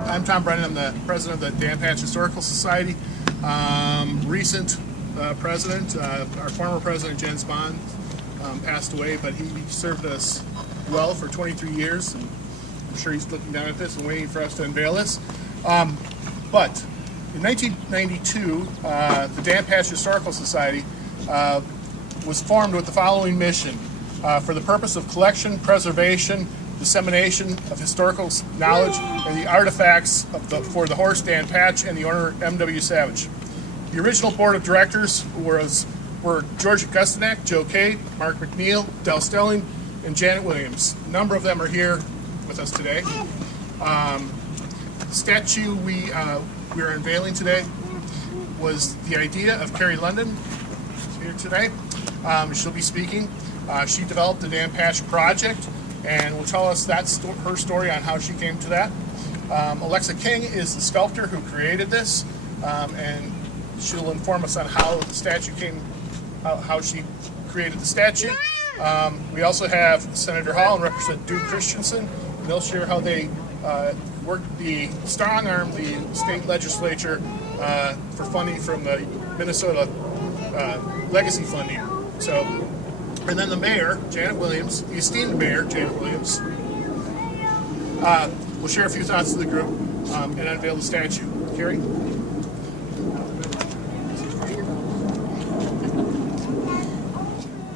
I'm Tom Brennan. I'm the president of the Dan Patch Historical Society. Recent president, our former president, Jen Spahn, passed away, but he served us well for 23 years, and I'm sure he's looking down at this and waiting for us to unveil this. But in 1992, the Dan Patch Historical Society was formed with the following mission: for the purpose of collection, preservation, dissemination of historical knowledge and the artifacts for the horse Dan Patch and the owner M.W. Savage. The original board of directors were George Gustanak, Joe Cade, Mark McNeil, Del Stelling, and Janet Williams. A number of them are here with us today. The statue we are unveiling today was the idea of Carrie London, who's here today. She'll be speaking. She developed the Dan Patch project and will tell us her story on how she came to that. Alexa King is the sculptor who created this, and she'll inform us on how the statue came, how she created the statue. We also have Senator Hall and Representative Duke Christensen, and they'll share how they worked the strong-arm the state legislature for funding from the Minnesota legacy funding. And then the mayor, Janet Williams, the esteemed mayor, Janet Williams, will share a few thoughts to the group and unveil the statue. Carrie?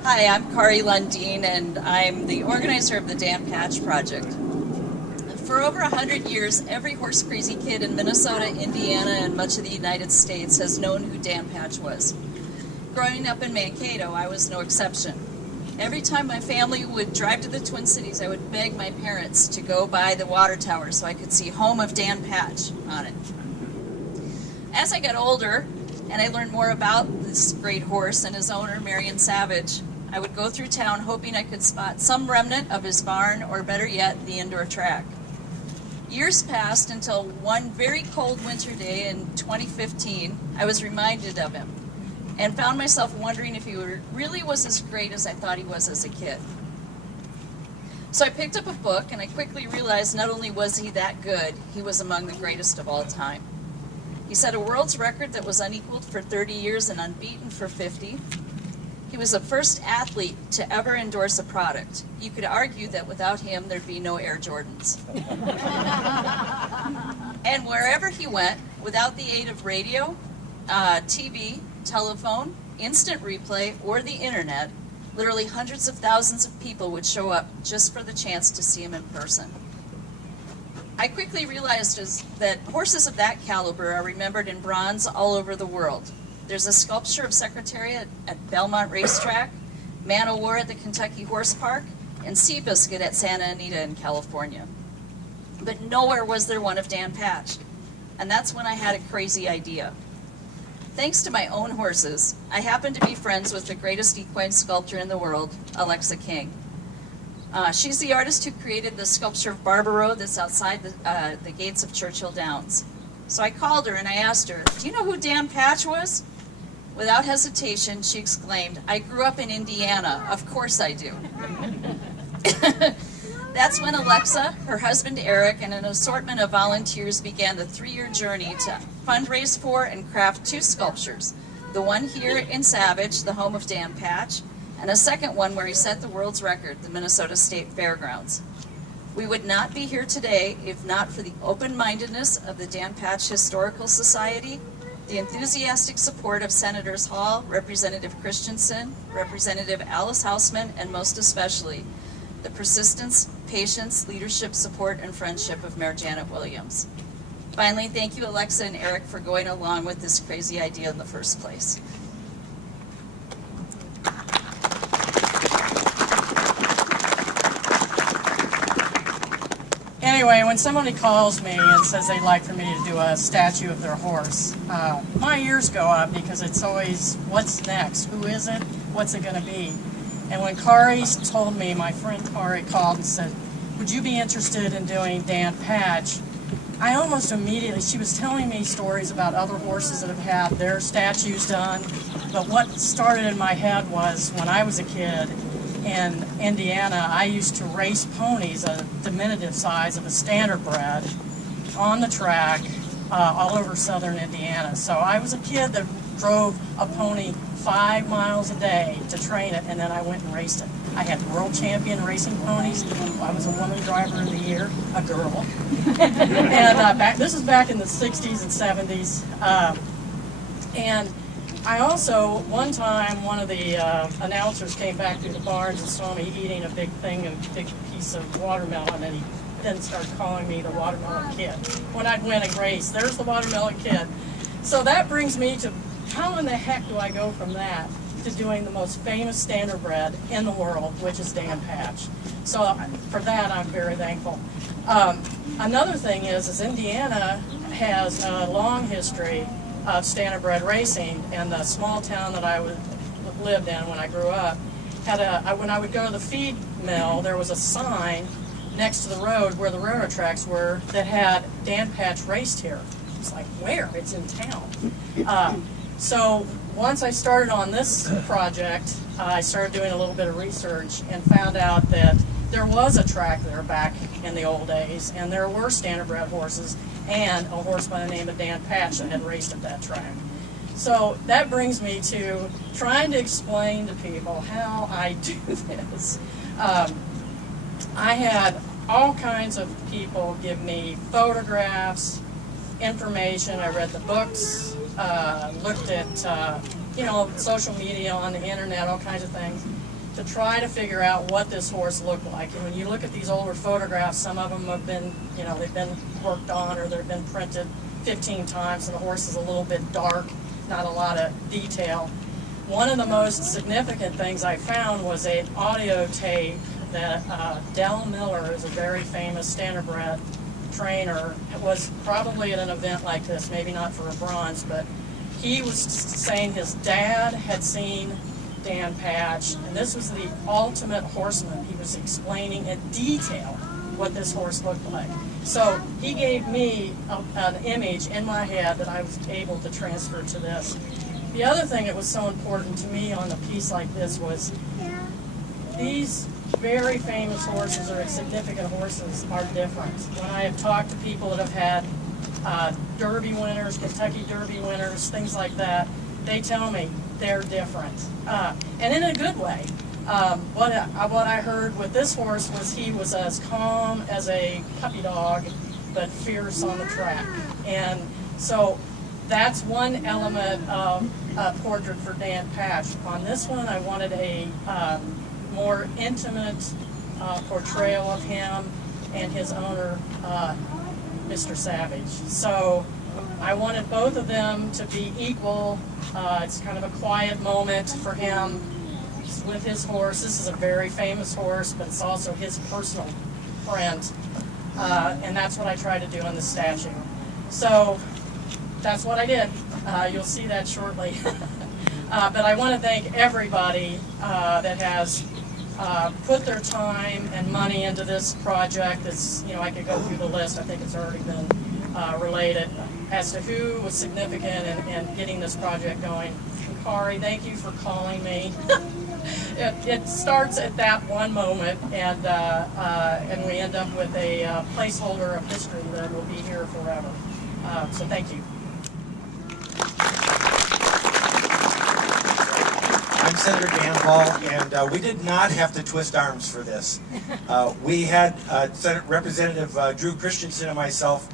Hi, I'm Kari Lundeen, and I'm the organizer of the Dan Patch Project. For over 100 years, every horse-crazy kid in Minnesota, Indiana, and much of the United States has known who Dan Patch was. Growing up in Mankato, I was no exception. Every time my family would drive to the Twin Cities, I would beg my parents to go by the water tower so I could see Home of Dan Patch on it. As I got older and I learned more about this great horse and his owner, Marion Savage, I would go through town hoping I could spot some remnant of his barn, or better yet, the indoor track. Years passed until one very cold winter day in 2015, I was reminded of him and found myself wondering if he really was as great as I thought he was as a kid. So I picked up a book, and I quickly realized not only was he that good, he was among the greatest of all time. He set a world's record that was unequaled for 30 years and unbeaten for 50. He was the first athlete to ever endorse a product. You could argue that without him, there'd be no Air Jordans. And wherever he went, without the aid of radio, TV, telephone, instant replay, or the internet, literally hundreds of thousands of people would show up just for the chance to see him in person. I quickly realized that horses of that caliber are remembered in bronze all over the world. There's a sculpture of Secretariat at Belmont Racetrack, Man o' War at the Kentucky Horse Park, and Seabiscuit at Santa Anita in California. But nowhere was there one of Dan Patch, and that's when I had a crazy idea. Thanks to my own horses, I happen to be friends with the greatest equine sculptor in the world, Alexa King. She's the artist who created the sculpture of Barbaro that's outside the gates of Churchill Downs. So I called her and I asked her, "Do you know who Dan Patch was?" Without hesitation, she exclaimed, "I grew up in Indiana. Of course I do." That's when Alexa, her husband Eric, and an assortment of volunteers began the 3-year journey to fundraise for and craft 2 sculptures. The one here in Savage, the home of Dan Patch, and a second one where he set the world's record, the Minnesota State Fairgrounds. We would not be here today if not for the open-mindedness of the Dan Patch Historical Society, the enthusiastic support of Senators Hall, Representative Christensen, Representative Alice Hausman, and most especially, the persistence, patience, leadership, support, and friendship of Mayor Janet Williams. Finally, thank you, Alexa and Eric, for going along with this crazy idea in the first place. Anyway, when somebody calls me and says they'd like for me to do a statue of their horse, my ears go up because it's always, what's next? Who is it? What's it going to be? And when Kari told me, my friend Kari called and said, "Would you be interested in doing Dan Patch?" I almost immediately, she was telling me stories about other horses that have had their statues done, but what started in my head was when I was a kid in Indiana, I used to race ponies, a diminutive size of a standardbred, on the track all over southern Indiana. So I was a kid that drove a pony 5 miles a day to train it, and then I went and raced it. I had world champion racing ponies. I was a woman driver of the year, a girl. And this is back in the 60s and 70s. And I also, one time, one of the announcers came back through the barns and saw me eating a big piece of watermelon, and he then started calling me the Watermelon Kid. When I'd win a race, there's the Watermelon Kid. So that brings me to, how in the heck do I go from that to doing the most famous standardbred in the world, which is Dan Patch? So for that, I'm very thankful. Another thing is Indiana has a long history of standardbred racing, and the small town that I lived in when I grew up had when I would go to the feed mill, there was a sign next to the road where the railroad tracks were that had Dan Patch raced here. It's like, where? It's in town. So once I started on this project, I started doing a little bit of research and found out that there was a track there back in the old days, and there were standardbred horses and a horse by the name of Dan Patch that had raced at that track. So that brings me to trying to explain to people how I do this. I had all kinds of people give me photographs, information. I read the books, looked at social media on the internet, all kinds of things, to try to figure out what this horse looked like. And when you look at these older photographs, some of them have been, they've been worked on or they've been printed 15 times, and the horse is a little bit dark, not a lot of detail. One of the most significant things I found was an audio tape that Del Miller is a very famous standardbred trainer. It was probably at an event like this, maybe not for a bronze, but he was saying his dad had seen Dan Patch, and this was the ultimate horseman. He was explaining in detail what this horse looked like. So he gave me an image in my head that I was able to transfer to this. The other thing that was so important to me on a piece like this was these very famous horses or significant horses are different. When I have talked to people that have had Derby winners, Kentucky Derby winners, things like that, they tell me they're different, and in a good way. What I heard with this horse was he was as calm as a puppy dog, but fierce on the track. And so that's one element of a portrait for Dan Patch. On this one, I wanted a more intimate portrayal of him and his owner, Mr. Savage. So I wanted both of them to be equal. It's kind of a quiet moment for him with his horse. This is a very famous horse, but it's also his personal friend. And that's what I tried to do in the statue. So that's what I did. You'll see that shortly. But I want to thank everybody that has put their time and money into this project. It's, I could go through the list. I think it's already been related as to who was significant in getting this project going. Kari, thank you for calling me. It starts at that one moment, and we end up with a placeholder of history that will be here forever. So thank you. I'm Senator Dan Hall, and we did not have to twist arms for this. We had Senate Representative Drew Christensen and myself.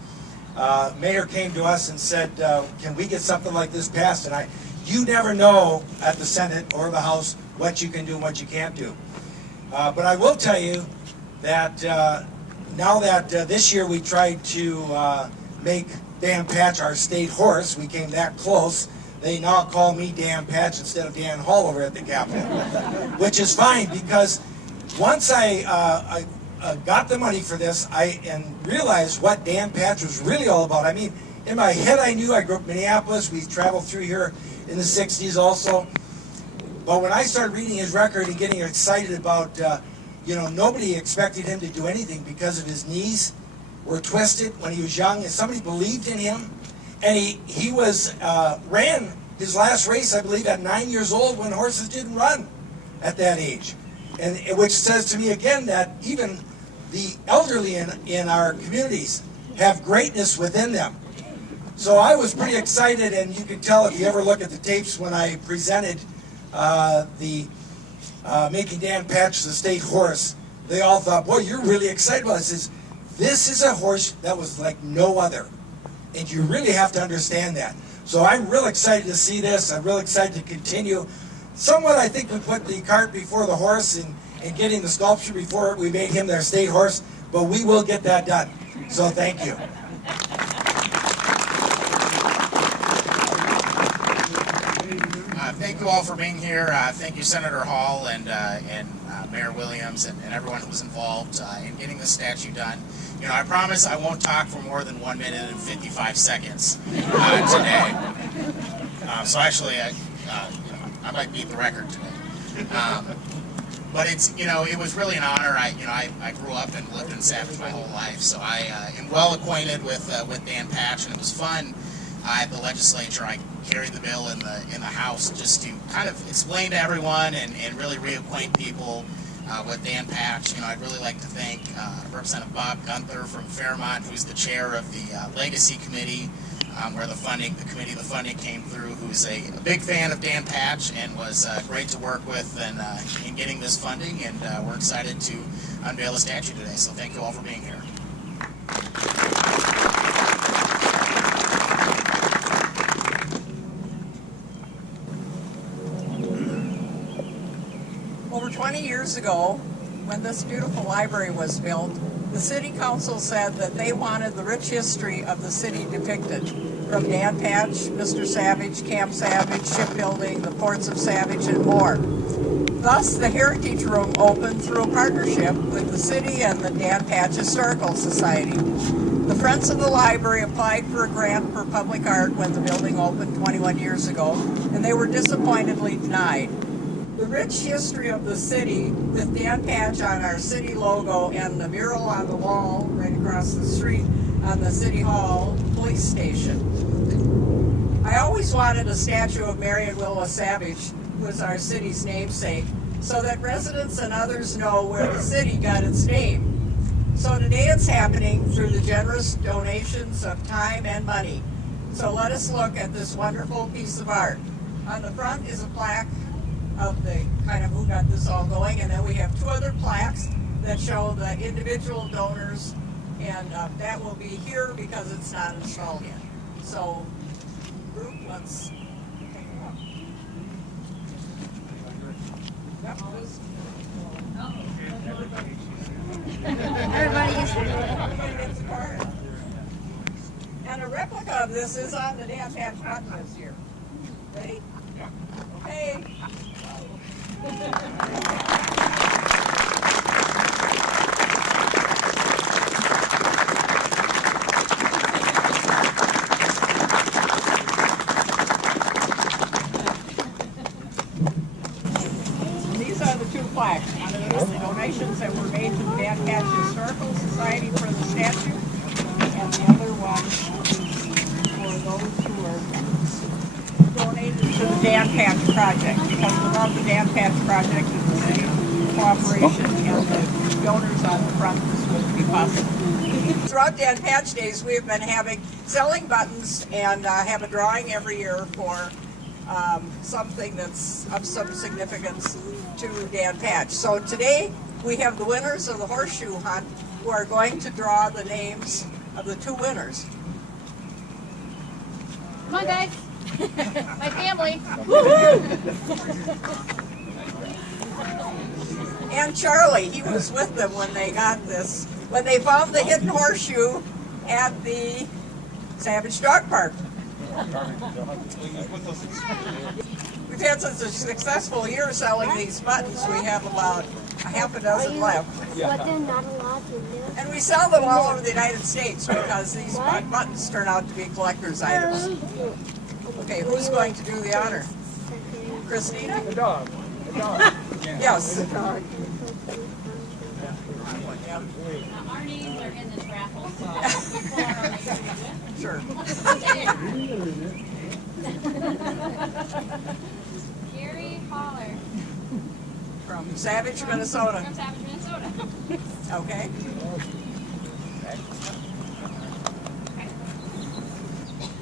Mayor came to us and said, can we get something like this passed? And you never know at the Senate or the House what you can do and what you can't do. But I will tell you that now that this year we tried to make Dan Patch our state horse, we came that close. They now call me Dan Patch instead of Dan Hall over at the Capitol, which is fine, because once I got the money for this, and realized what Dan Patch was really all about. I mean, in my head I knew. I grew up in Minneapolis. We traveled through here in the 60s also. But when I started reading his record and getting excited about, nobody expected him to do anything because of his knees were twisted when he was young, and somebody believed in him. And he ran his last race, I believe, at 9 years old, when horses didn't run at that age. And which says to me again that even the elderly in our communities have greatness within them. So I was pretty excited, and you can tell if you ever look at the tapes when I presented the Making Dan Patch the state horse, they all thought, boy, you're really excited about this. This is a horse that was like no other. And you really have to understand that. So I'm real excited to see this. I'm real excited to continue. Somewhat, I think we put the cart before the horse and getting the sculpture before we made him their state horse, but we will get that done. So thank you. Thank you all for being here. Thank you, Senator Hall and Mayor Williams and everyone who was involved in getting this statue done. You know, I promise I won't talk for more than 1 minute and 55 seconds today. So actually, I might beat the record today. But it's, you know, it was really an honor. I grew up and lived in Savage my whole life, so I am well acquainted with Dan Patch, and it was fun at the legislature. I carried the bill in the House just to kind of explain to everyone and really reacquaint people with Dan Patch. You know, I'd really like to thank Representative Bob Gunther from Fairmont, who's the chair of the Legacy Committee, where the funding came through, who's a big fan of Dan Patch and was great to work with in getting this funding, and we're excited to unveil a statue today. So thank you all for being here. Over 20 years ago, when this beautiful library was built, the City Council said that they wanted the rich history of the city depicted, from Dan Patch, Mr. Savage, Camp Savage, shipbuilding, the ports of Savage, and more. Thus, the Heritage Room opened through a partnership with the city and the Dan Patch Historical Society. The Friends of the Library applied for a grant for public art when the building opened 21 years ago, and they were disappointedly denied. The rich history of the city, with Dan Patch on our city logo and the mural on the wall right across the street on the City Hall police station. I always wanted a statue of Marion Savage, who is our city's namesake, so that residents and others know where the city got its name. So today it's happening through the generous donations of time and money. So let us look at this wonderful piece of art. On the front is a plaque of the kind of who got this all going, and then we have two other plaques that show the individual donors, and that will be here because it's not installed yet. So, group, let's take a look. Yep, everybody. And a replica of this is on the Dan Patch button this year. Ready? Okay. These are the two plaques. One of those, the donations that were made to the Dan Patch Historical Society for the statue, and the other one for those who are donated to the Dan Patch Project, because without the Dan Patch Project and the city cooperation and the donors on the front, this wouldn't be possible. Throughout Dan Patch Days, we've been selling buttons and have a drawing every year for something that's of some significance to Dan Patch. So today we have the winners of the horseshoe hunt who are going to draw the names of the two winners. Come on, guys. My family. And Charlie, he was with them when they got this, when they found the hidden horseshoe at the Savage Dog Park. We've had such a successful year selling these buttons, we have about a half a dozen left. And we sell them all over the United States because these buttons turn out to be collector's items. Okay, who's going to do the honor? Christina? The dog. The dog. Yes. The dog. Our names are in this raffle, so. Sure. Gary Holler From Savage, Minnesota. from Savage, Minnesota. Okay.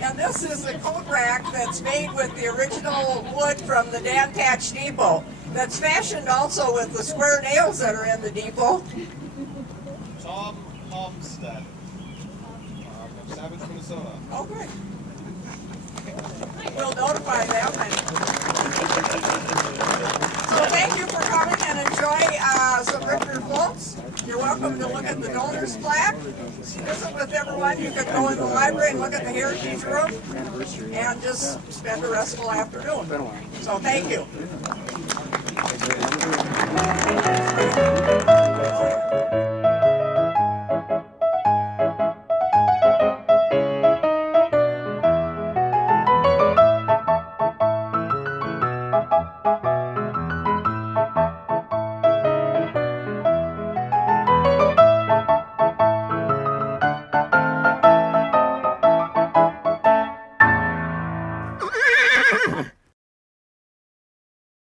And this is the coat rack that's made with the original wood from the Dan Patch Depot. That's fashioned also with the square nails that are in the depot. Tom Homestead from Savage, Minnesota. Oh, good. We'll notify them. So thank you for coming and enjoy some Richter floats. You're welcome to look at the donors plaque. Visit with everyone. You can go in the library and look at the Heritage Room and just spend the restful afternoon. So thank you.